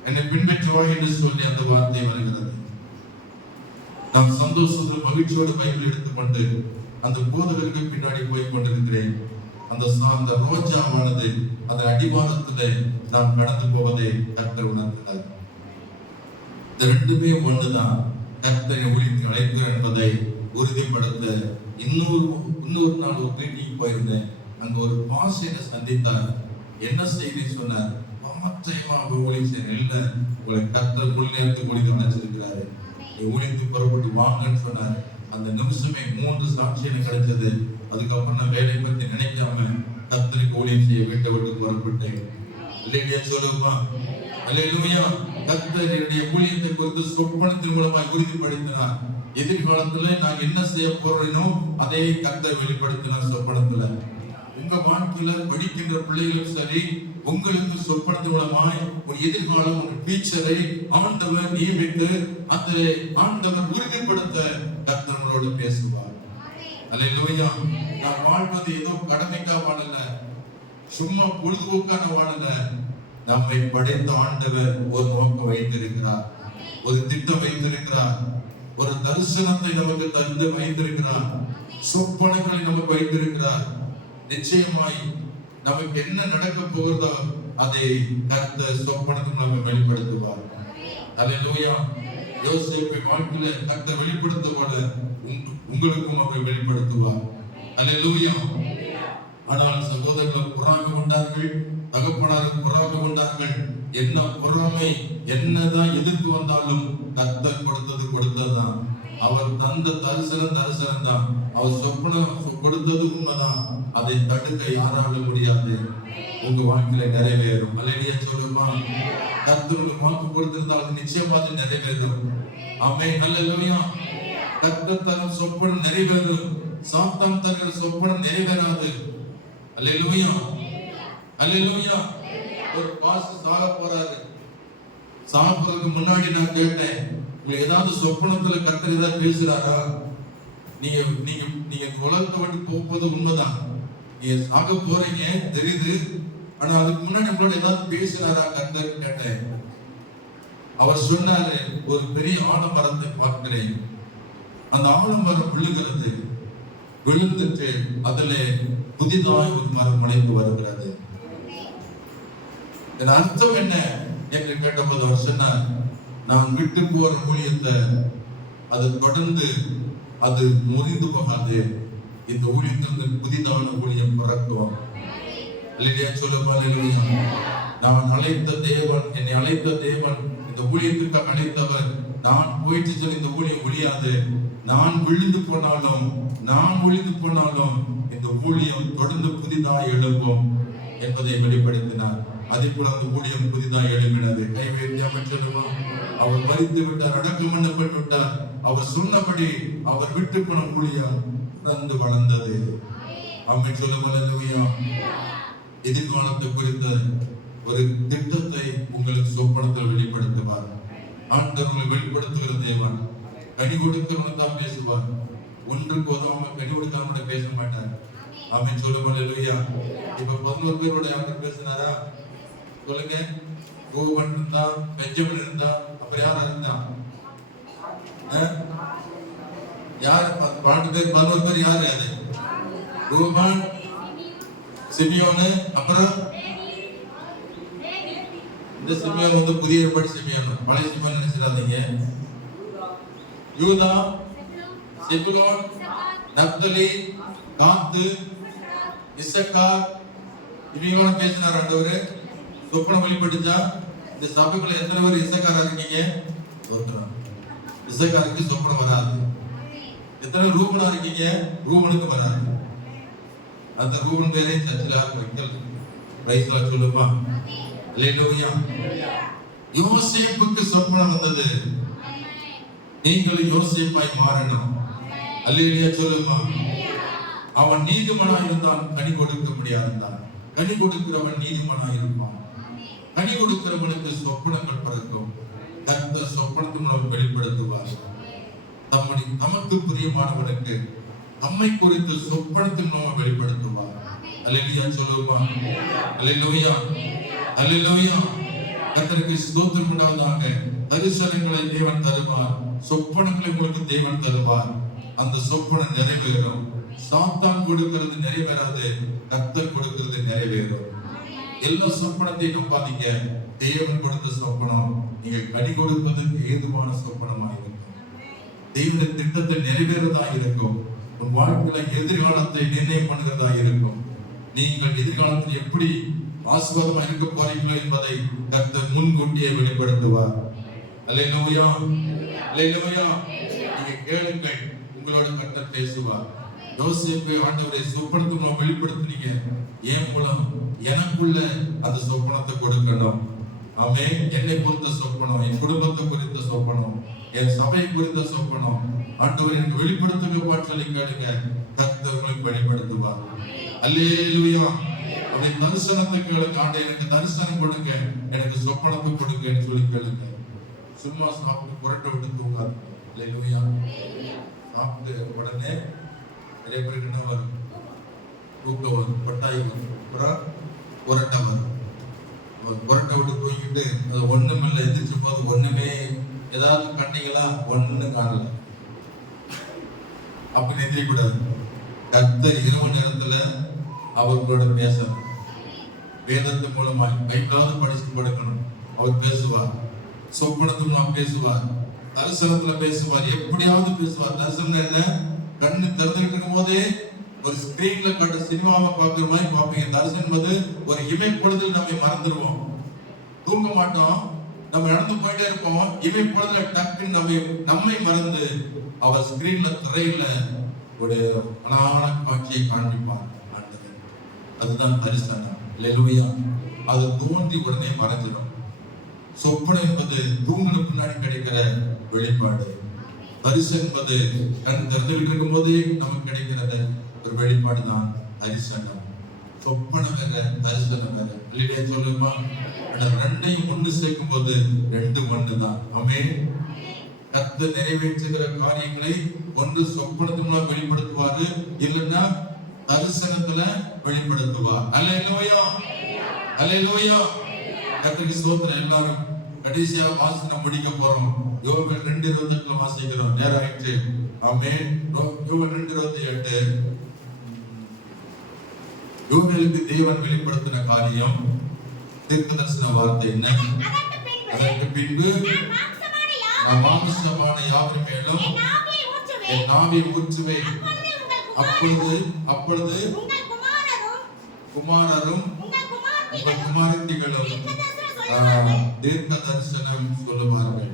என்னை பின்பற்றி வா என்று சொல்லி அந்த வார்த்தை வருகிறது. நான் சந்தோஷத்தோடு மகிழ்ச்சியோடு பைபிள் எடுத்துக்கொண்டு அந்த போதகருக்கு பின்னாடி போய் கொண்டிருக்கிறேன். அந்த ரோஜாவானது அதன் அடிவாரத்திலே நாம் கடந்து போவதை கர்த்தர் உணர்ந்தார். இந்த ரெண்டுமே ஒன்றுதான். கர்த்தரை ஊழியத்துக்கு அழைக்கிறார் என்பதை உறுதிப்படுத்த இன்னொரு நாள் ஒரு மீட்டிங் போயிருந்தேன். அங்க ஒரு பாஸ்டரை சந்தித்தார். என்ன செய்தி சொன்னார்? மாற்றமா ஊழியம் இல்ல, உங்களை கர்த்தர் முழு நேரத்துக்கு ஊழியம் அழைச்சிருக்கிறாரு, நீ ஊழியத்துக்கு புறப்பட்டு வாங்கன்னு சொன்னார். அந்த நிமிஷமே 3 சாட்சி எனக்கு கிடைச்சது. அதுக்கப்புறம் நான் வேலையை பத்தி நினைக்காம கர்த்தருக்கு ஊழியம் செய்ய வீட்டை விட்டு புறப்பட்டேன். இல்லையா சொல்லுமா? அல்லேலூயா. கர்த்தர் என்னுடைய ஊழியத்தை குறித்து சொப்பனத்தின் மூலமாக உறுதிப்படுத்தினார். எதிர்காலத்துல நான் என்ன செய்ய போறேனோ அதை கர்த்தர் வெளிப்படுத்தினார் சொப்பனத்துல. உங்க வாழ்க்கையில படிக்கின்ற பிள்ளைகளும் சரி, உங்களுக்கு சொப்பனத்தின் மூலமாய் ஒரு எதிர்காலம், ஒரு டீச்சரை ஆண்டவர் நியமித்து அந்த ஆண்டவர் உறுதிப்படுத்த கர்த்தரோடு பேசுவார். அல்லேலூயா. நான் வாழ்வது ஏதோ கடமைக்காக வாழல, சும்மா பொழுதுபோக்கான வாழல. நம்மை படைத்த ஆண்டவர் ஒரு நோக்கம் வைத்திருக்கிறார், ஒரு திட்டம் வைத்திருக்கிறார், ஒரு தரிசனத்தை நமக்கு தந்து வைத்திருக்கிறார், சொப்பனங்களை நமக்கு வைத்திருக்கிறார். நிச்சயமாய் நமக்கு என்ன நடக்க போகிறதோ அதை கர்த்தர் சொப்பனத்தின் மூலம் வெளிப்படுத்துவார். அல்லேலூயா. யோசேப்பை வாழ்க்கையில கர்த்தர் வெளிப்படுத்த போல உங்களுக்கும் அவர் வெளிப்படுத்துவார். அல்லேலூயா. ஆனால் சகோதரர்கள் பொறாமை கொண்டார்கள், தகப்பனாரும் பொறாமை கொண்டார்கள். என்ன பொறாமை, என்னதான் எதிர்ப்பு வந்தாலும் கர்த்தர் கொடுத்ததுதான். அவர் தந்த தரிசனம் தான். அவர் சொப்பனம் கொடுத்தது உண்மைதான். அதை தடுக்க யாராலும் முடியாது. உங்க வாழ்க்கையில நிறைவேறும். அல்லேலூயா சொல்லுமா? கர்த்தர் உங்களுக்கு வாக்கு கொடுத்திருந்தால் நிச்சயமா அது நிறைவேறும். ஆமென். அல்லேலூயா. கர்த்தர் தரும் சொப்பனம் நிறைவேறும். சாத்தான் தருகிற சொப்பனம் நிறைவேறாது. அல்லேலூயா. அல்லேலூயா. ஒரு பாஸ்டர் சாக போறாரு. சாகிறதுக்கு முன்னாடி நான் கேட்டேன், உங்களுக்கு ஏதாவது சொப்பனத்துல கர்த்தர் ஏதாவது பேசுறாரா? நீங்க நீங்க நீங்க உலகத்தை விட்டு போவது உண்மைதான், நீங்க சாக போறீங்க தெரியுது, ஆனா அதுக்கு முன்னாடி உங்களோட ஏதாவது பேசுறாரா கர்த்தர் கேட்டேன். அவர் சொன்னாரு, ஒரு பெரிய ஆலமரத்தை பார்க்கிறேன், அந்த ஆலமரம் விழுகிறது, விழுந்துட்டு அதுல புதிதாய் ஒரு மரம் முளைத்து வருகிறது. இதன் அர்த்தம் என்ன என்று கேட்டபோது அவர் சொன்னார், நான் விட்டு போற ஊழியத்தை அது தொடர்ந்து அது முறிந்து போகாது, இந்த ஊழியத்திலிருந்து புதிதான ஊழியம் பிறக்கும். அல்லேலூயா சொல்லுமா? அல்லேலூயா. நான் அழைத்த தேவன், என்னை அழைத்த தேவன், இந்த ஊழியத்துக்கு அழைத்தவர், நான் போயிட்டு சொல்லி இந்த ஊழியம் ஒழியாது. நான் ஒழிந்து போனாலும் இந்த ஊழியம் தொடர்ந்து புதிதாக எழும்பும் என்பதை வெளிப்படுத்தினார். அதே போல அந்த ஊழியம் புதிதாக எழுப்பினது. கைவேற்றியாமல் சொல்லுவோம், அவர் மரித்து விட்டார், அடக்கம் பண்ணப்பட்டு விட்டார். அவர் சொன்னபடி அவர் விட்டு போன ஊழியம் தந்து வளர்ந்தது. ஆமென் சொல்லுவோம். அல்லேலூயா. எதிர்காலத்தை குறித்த ஒரு திட்டத்தை உங்களுக்கு சொப்பனத்தில் வெளிப்படுத்துவார். ஆண்டவர்களை வெளிப்படுத்துகிற தேவன். கனி கொடுக்கிறவங்க தான் பேசுவார். ஒன்றுக்கு உதவாம கனி கொடுக்கிறவங்க பேச மாட்டார். ஆமென் சொல்லுவோம். அல்லேலூயா. இப்ப 11 பேரோட யாரும் பேசினாரா? சொல்லுங்க. கோவன் இருந்தா, பெஞ்சமின் இருந்தா, அப்புறம் யாரா இருந்தா? யார் 12 பேர் 11 பேர் யாரு? அது ரூபன், சிமியோனு, அப்புறம் இந்த சிமியோன் வந்து புதிய ஏற்பாடு சிமியோன், பழைய சிமியோன் நினைச்சிடாதீங்க. யூதா, செபுலோன், நப்தலி, காத்து, இசக்கார், இவங்களோட பேசினார் ஆண்டவர். சொப்பனம் வெளிப்பட்டுச்சா? இந்த சபைக்குள்ள எத்தனை பேர் இசக்காரா இருக்கீங்க? ஒருத்தர். இசக்காருக்கு சொப்பனம் வராது. எத்தனை ரூபனா இருக்கீங்க? ரூபனுக்கு வராது. அந்த ரூபன் பேரே சர்ச்சில் யாருக்கு வைக்கல. பிரைஸ் லார்ட் சொல்லுமா? அல்லேலூயா. யோசேப்புக்கு சொப்பனம் வந்தது. நீங்களும் யோசேப்பாய் மாறணும். அல்லேலூயா சொல்லுமா? அவன் நீதிமானாய் இருந்தான், கனி கொடுக்க முடியாதான். கனி கொடுக்கிறவன் நீதிமானாய் இருப்பான். கனி கொடுக்கிறவனுக்கு சொப்பனங்கள் பிறக்கும். கர்த்தர் சொப்பனத்தின் மூலம் வெளிப்படுத்துவார். தமக்கு பிரியமானவனுக்கு நம்மை குறித்து சொப்பனத்தின் மூலம் வெளிப்படுத்துவார். அல்லேலூயா சொல்லுமா? அல்லேலூயா. அல்லேலூயா. கர்த்தருக்கு ஸ்தோத்திரம் உண்டாவதாக. தரிசனங்களை தேவன் தருவார், சொப்பனங்களை உங்களுக்கு தேவன் தருவார். அந்த சொப்பனம் நிறைவேறும். சாத்தான் கொடுக்கிறது நிறைவேறாது, கர்த்தர் கொடுக்கிறது நிறைவேறும். எல்லா சொப்பனத்தையும் நம்பாதீங்க. தேவன் கொடுத்த சொப்பனம் நீங்க கனி கொடுப்பதற்கு ஏதுவான சொப்பனமாக இருக்கும். தேவனுடைய திட்டத்தை நிறைவேறதா இருக்கும். உன் வாழ்க்கையில எதிர்காலத்தை நிர்ணயம் பண்ணுகிறதா இருக்கும். நீங்கள் எதிர்காலத்தில் எப்படி ஆசீர்வாதமா இருக்க போறீங்களோ என்பதை கர்த்தர் முன்கூட்டியே வெளிப்படுத்துவார். அல்லேலூயா, அல்லேலூயா. நீங்க கேளுங்கள், உங்களோட கர்த்தர் பேசுவார். யோசேப்பு ஆண்டவரை சொப்பனத்தை வெளிப்படுத்தினீங்க, என் மூலம் எனக்குள்ள அந்த சொப்பனத்தை கொடுக்கணும். ஆமென். என்னை குறித்த சொப்பனம், என் குடும்பத்தை குறித்த சொப்பனம், என் சபையை குறித்த சொப்பனம் ஆண்டவர் எனக்கு வெளிப்படுத்துங்க பாட்டலை கேளுங்க, கர்த்தர் உங்களுக்கு வெளிப்படுத்துவார். அல்லேலூயா. அவருடைய தரிசனத்தை கேளுங்க, ஆண்டவரே எனக்கு தரிசனம் கொடுங்க, எனக்கு சொப்பனத்தை கொடுங்க சொல்லி கேளுங்க. சும்மா சாப்பிட்டு புரட்ட விட்டு தூங்காது. அல்லேலூயா. சாப்பிட்டு உடனே நிறைய பேருக்கு என்ன வரும்? தூக்கம் வரும், கொட்டாய் வரும், அப்புறம் புரட்ட வரும். புரட்ட விட்டு தூங்கிட்டு அது ஒண்ணும் இல்லை, எந்திரிச்சு போது ஒண்ணுமே, ஏதாவது கண்ணீங்களா? ஒண்ணும் காணல. அப்படி எந்திரிக்கூடாது. கர்த்தர் இரவு நேரத்துல அவர்களோட பேசணும். வேதத்து மூலமாய் பைபிளாவது படிச்சு கொடுக்கணும். அவர் பேசுவார், சொப்பனத்து மூலம் பேசுவார், தரிசனத்துல பேசுவார், எப்படியாவது பேசுவார். தரிசனம் என்ன? கண்ணு திறந்துகிட்டு இருக்கும் போதே ஒரு ஸ்கிரீன்ல கட்ட சினிமாவை பார்க்கிற மாதிரி பார்ப்பீங்க. தரிசனம் என்பது ஒரு இமை பொழுதில் நம்ம மறந்துடுவோம், தூங்க மாட்டோம், நம்ம நடந்து போயிட்டே இருப்போம். இமை பொழுதுல டக்குன்னு நம்மை மறந்து அவர் ஸ்கிரீன்ல திரையில ஒரு அழகான காட்சியை காண்பிப்பார் ஆண்டவர். அதுதான் தரிசனம். அல்லேலூயா. அது தோன்றி உடனே மறைஞ்சிடும். சொப்பனம் என்பது தூங்குன பின்னாடி கிடைக்கிற வெளிப்பாடு. தரிசனம் என்பது கண் திறந்துகிட்டு இருக்கும் போதே நமக்கு கிடைக்கிறது ஒரு வெளிப்பாடு தான் தரிசனம். சொப்பனம் வேற, தரிசனம் வேற. இல்லையா சொல்லுமா? ரெண்டையும் ஒன்று சேர்க்கும் போது ரெண்டு ஒன்று தான். ஆமென். கர்த்தர் நிறைவேற்றுகிற காரியங்களை ஒன்று சொப்பனத்தின் மூலம் வெளிப்படுத்துவாரு, இல்லைன்னா தரிசனத்துல வெளிப்படுத்துவார். அல்லேலூயா, அல்லேலூயா. கர்த்தருக்கு ஸ்தோத்திரம். எல்லாரும் கடைசியா வாசனை முடிக்க போறோம். யோவேல் 2:28 வாசிக்கிறோம். நேரம் ஆயிடுச்சு. ஆமென். யோவேல் 2:28. யோவேலுக்கு தேவன் வெளிப்படுத்தின காரியம், தீர்க்கதரிசன வார்த்தை என்ன? அதற்கு பின்பு நான் மாம்சமான யாவர் மேலும் என் ஆவியை ஊற்றுவேன். அப்பொழுது குமாரரும் உங்கள் குமாரத்திகளும் தீர்க்க தரிசனம் சொல்லுவார்கள்.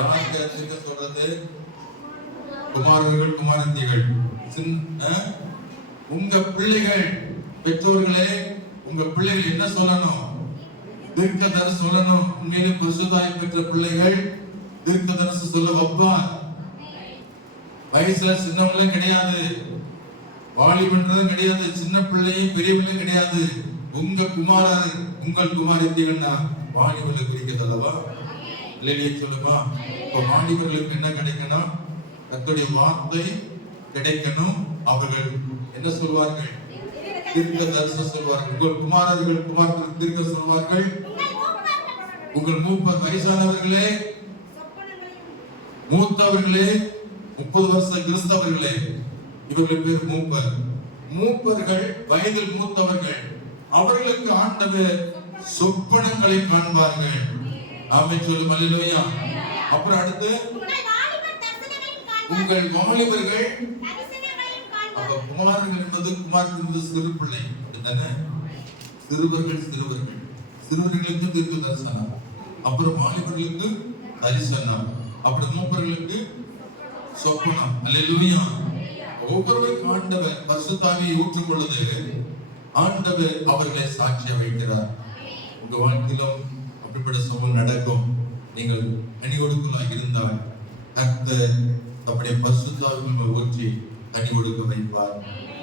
யார் தீர்க்க சொல்றது? குமாரர்கள், குமாரத்திகள். உங்க பிள்ளைகள், பெற்றோர்களே, உங்க பிள்ளைகள் என்ன சொல்லணும்? தீர்க்க தரிசனம் சொல்லணும். உண்மையிலே பரிசுத்தாய் பெற்ற பிள்ளைகள் தீர்க்க தரிசனம் சொல்ல வைப்பார். வயசுல சின்னவங்களும் கிடையாது, வாலிபன்றதும் கிடையாது, சின்ன பிள்ளையும் பெரிய பிள்ளையும் கிடையாது. உங்க குமாரர், உங்கள் குமாரத்திகள்னா வாலிபர்களை குறிக்கிறதல்லவா? இல்லையே சொல்லுமா? இப்ப வாலிபர்களுக்கு என்ன கிடைக்கணும்? கர்த்தருடைய வார்த்தை கிடைக்கணும். அவர்கள் என்ன சொல்வார்கள்? தீர்க்க தரிசனம் சொல்வார்கள். உங்கள் குமாரர்கள், குமாரர்கள் தீர்க்க சொல்வார்கள். உங்கள் மூப்பர், வயசானவர்களே, மூத்தவர்களே, 30 வருஷ கிறிஸ்தவர்களே, இவர்கள் பேர் மூப்பர். மூப்பர்கள் வயதில் மூத்தவர்கள். அவர்களுக்கு ஆண்டவர் சொப்பனங்களை காண்பார்கள். ஆமென் சொல்லும். அல்லேலூயா. அப்புறம் அடுத்து உங்கள் வாலிபர்கள். அப்ப குமாரர்கள் என்பது, குமாரர்கள் என்பது சிறு பிள்ளை தானே? சிறுவர்கள், சிறுவர்களுக்கு தீர்க்க தரிசனம். அப்புறம் வாலிபர்களுக்கு தரிசனம். அப்புறம் மூப்பர்களுக்கு சொப்பனம். அல்லேலூயா. ஒவ்வொருவருக்கும் ஆண்டவர் பரிசுத்தாவியை ஊற்றும் பொழுது ஆண்டவர் அவர்களை சாட்சியா வைக்கிறார். உங்க வாழ்க்கையிலும் அப்படிப்பட்ட சம்பவம் நடக்கும். நீங்கள் கனி கொடுக்கலாக இருந்தால் கர்த்தர் அப்படியே பரிசுத்தாவியை ஊற்றி கனி கொடுக்க வைப்பார்.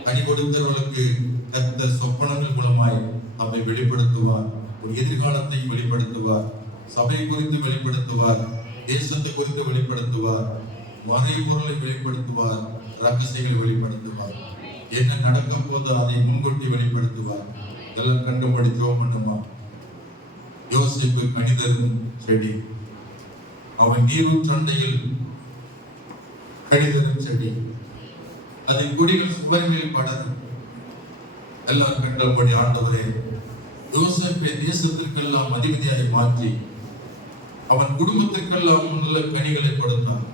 கனி கொடுக்கிறவர்களுக்கு கர்த்தர் சொப்பனங்கள் மூலமாய் நம்மை வெளிப்படுத்துவார். ஒரு எதிர்காலத்தை வெளிப்படுத்துவார். சபை குறித்து வெளிப்படுத்துவார். தேசத்தை குறித்து வெளிப்படுத்துவார். மறைபொருளை வெளிப்படுத்துவார். ரகசியங்களை வெளிப்படுத்துவார். என்ன நடக்க போதோ அதை முன்கூட்டி வெளிப்படுத்துவார். இதெல்லாம் கண்டுபடி ஜெபம் பண்ணுமா? யோசேப்பு கணிதரும் செடி, அவன் நீரூற்றண்டையில் கணிதரும் செடி, அதன் கொடிகள் சுவர் மேல் படரும். எல்லாம் கண்டபடி ஆண்டவரே, யோசேப்பை தேசத்திற்கெல்லாம் அதிபதியாய் மாற்றி அவன் குடும்பத்திற்கெல்லாம் நல்ல கனிகளை கொடுத்தான்.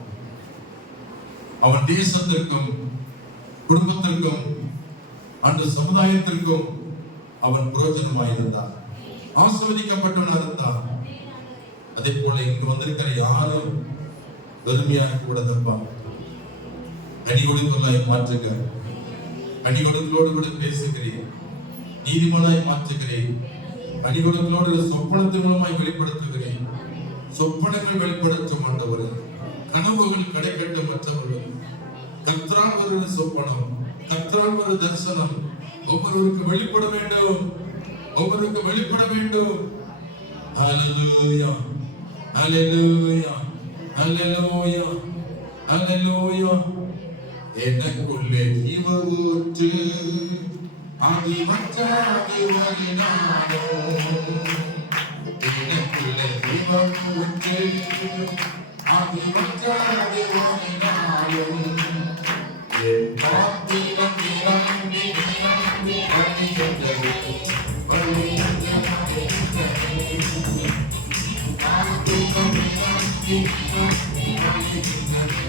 அவன் தேசத்திற்கும் குடும்பத்திற்கும் அந்த சமுதாயத்திற்கும் அவன் பிரயோஜனமாயிருந்தான், ஆசீர்வதிக்கப்பட்டவனாக இருந்தான். அதே போல இங்கு வந்திருக்கிற யாரும் வெறுமையாக கூடாதப்பா. கனி கொடுக்கலாய் மாற்றுங்க. கனி கொடுக்கலோடு கூட பேசுகிறேன், நீதிமானாய் மாற்றுகிறேன். கனி கொடுக்கலோடு சொப்பனத்தின் மூலமாய் வெளிப்படுத்துகிறேன். சொப்பனங்கள் வெளிப்படுத்தும் ஆண்டவர், கனவுகள் கிடைக்கட்டும். மற்றவர்கள் கர்த்தரால் ஒரு சொப்பனம், கர்த்தரால் ஒரு தரிசனம் ஒவ்வொருவருக்கு வெளிப்பட வேண்டும், ஒவ்வொருக்கு வெளிப்பட வேண்டும். ஹல்லேலூயா, ஹல்லேலூயா, ஹல்லேலூயா, ஹல்லேலூயா. எனக்குள்ளே ஜீவ ஊற்று, அது வற்றாது வழிநாடும். எனக்குள்ளே ஜீவ ஊற்று, அது வற்றாது வழிநாடும். என் பாத்திரம் நிரம்பி நிரம்பி வழிகின்றது, வழிகின்றது. பாத்திரம் நிரம்பி நிரம்பி வழிகின்றது,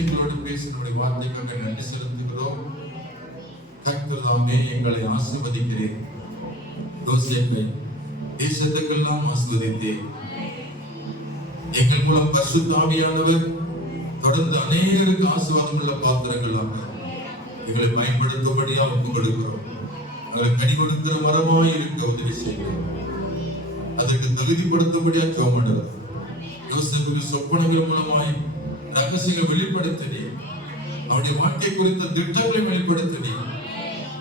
எங்களோடு பேசினுடைய வார்த்தைக்காக நன்றி செலுத்துகிறோம். கர்த்தர் தாமே எங்களை ஆசீர்வதிக்கிறேன். யோசேப்பை தேசத்துக்கெல்லாம் ஆசீர்வதித்தேன். எங்கள் மூலம் பரிசுத்த ஆவியானவர் தொடர்ந்து அநேகருக்கு ஆசீர்வாதம் உள்ள பாத்திரங்களாக எங்களை பயன்படுத்தும்படியாக ஒப்புக் கொடுக்கிறோம். எங்களை கனி கொடுக்கிற மரமாய் இருக்க உதவி செய்கிறோம். அதற்கு தகுதிப்படுத்தும்படியா ஜெபம். யோசேப்புக்கு சொப்பனங்கள் மூலமாய் ரகசியங்கள் வெளிப்படுத்தினே, அவருடைய வாழ்க்கை குறித்த திட்டங்களை வெளிப்படுத்தினே.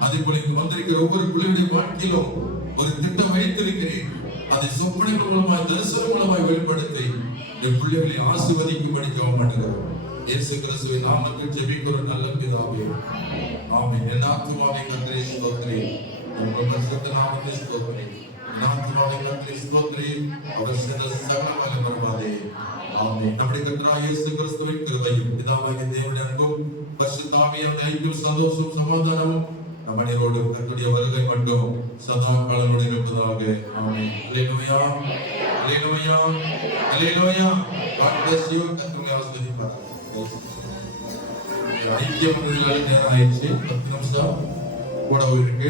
அதே போல இங்கு வந்திருக்கிற ஒவ்வொரு பிள்ளைகளுடைய வாழ்க்கையிலும் ஒரு திட்டம் வைத்திருக்கிறேன். அதை சொப்பனங்கள் மூலமாய் தரிசனம் மூலமாய் வெளிப்படுத்தி என் பிள்ளைகளை ஆசீர்வதிக்கும்படி ஜெபம் பண்ணுகிறோம். இயேசு கிறிஸ்துவின் நாமத்தில் ஜெபிக்கிறோம் நல்ல பிதாவே, ஆமென். என் ஆத்துமாவே கர்த்தரை ஸ்தோத்திரி, உங்கள் பரிசுத்த நாமத்தை ஸ்தோத்திரி. என் ஆத்துமாவே கர்த்தரை ஸ்தோத்திரி, அவர் செய்த சகல வல்லமையாலே. ஆமென். நம்முடைய கர்த்தராகிய இயேசு கிறிஸ்துவின் கிருபையும் பிதாவாகிய தேவனுடைய அன்பும் பரிசுத்த ஆவியானவருடைய ஐக்கியமும் சந்தோஷமும் சமாதானமும் நம் அனைவரோடும் கர்த்தருடைய வருகை மட்டும் சதா காலமுடன் இருப்பதாக. ஆமென். அல்லேலூயா, அல்லேலூயா, அல்லேலூயா. God bless you. கர்த்தருடைய ஆசீர்வாதம். ஐக்கியம் நேரம் ஆயிடுச்சு. 10 நிமிஷம் கூட இருக்கு.